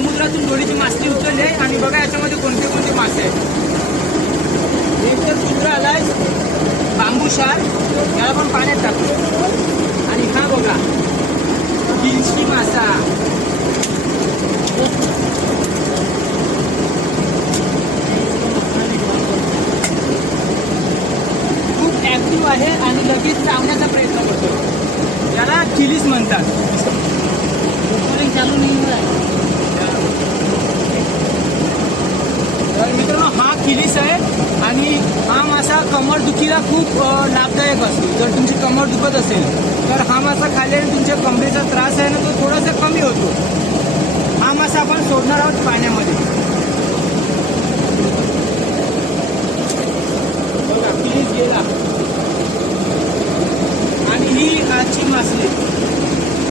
समुद्रातून दोडीची मासली उचलली आहे आणि बघा याच्यामध्ये कोणते कोणते मासे आहेत. एक तर चित्र आलाय बांबूशार, याला पण पाण्यात टाकतो. आणि हा बघा गिलशी मासा, खूप ऍक्टिव्ह आहे आणि लगेच चावण्याचा प्रयत्न करतो. याला किलीस म्हणतात. चालू नाही. तर मित्रांनो हा किलीस आहे आणि हा मासा कमर दुखीला खूप लाभदायक असतो. जर तुमची कमर दुखत असेल तर हा मासा खाल्ल्याने तुमच्या कमरेचा त्रास आहे ना तो थोडासा कमी होतो. हा मासा आपण सोडणार आहोत पाण्यामध्ये. बघा किलीस गेला आणि ही आजची मासली.